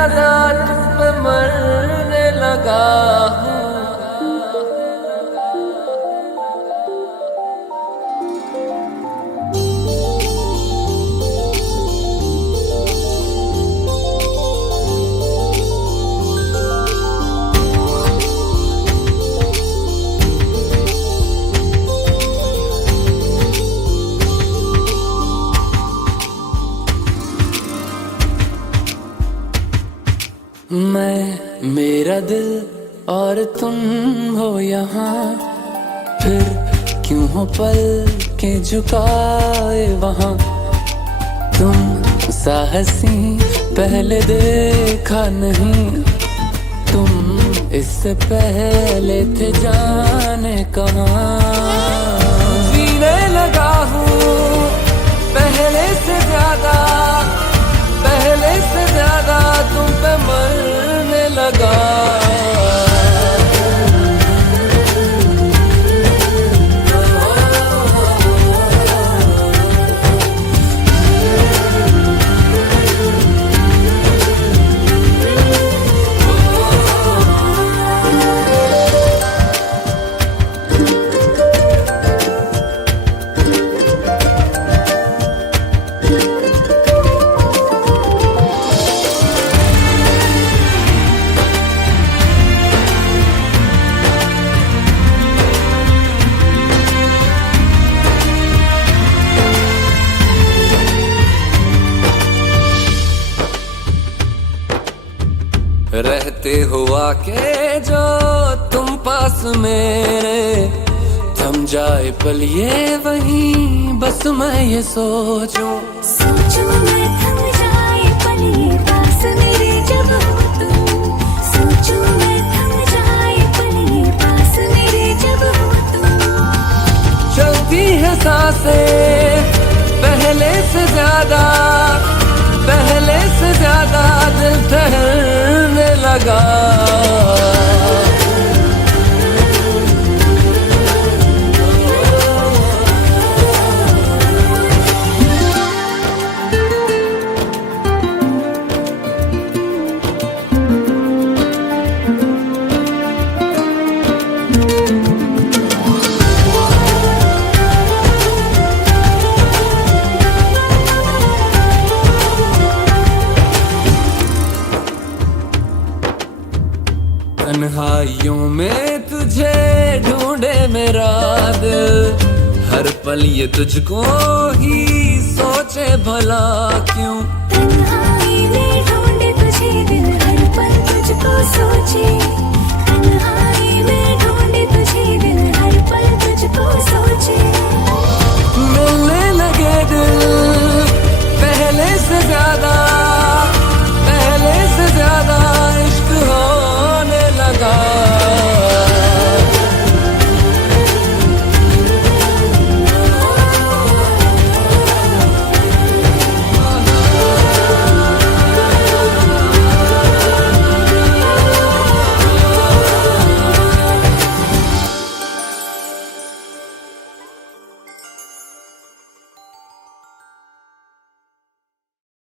ज्यादा तुम पे मरने लगा हूँ। मैं, मेरा दिल और तुम हो यहाँ, फिर क्यों हो पल के झुकाए वहाँ। तुम साहसी पहले देखा नहीं, तुम इससे पहले थे जाने कहाँ। जीने लगा हूँ पहले से ज्यादा, पहले से ज्यादा तुम पे मरने लगा। रहते हुआ के जो तुम पास मेरे, थम जाए पल ये वहीं बस मैं ये सोचूं। सोचूं मैं थम जाए पल ये पास मेरे जब हो तुम। सोचूं मैं थम जाए पल ये पास मेरे जब हो तुम। चलती है सांसें पहले से ज्यादा, पहले से ज्यादा दिल ठहरने लगा। तन्हाइयों में तुझे ढूंढे मेरा दिल, हर पल ये तुझको ही सोचे भला क्यों। तन्हाई में ढूंढे तुझे दिल, हर पल तुझको सोचे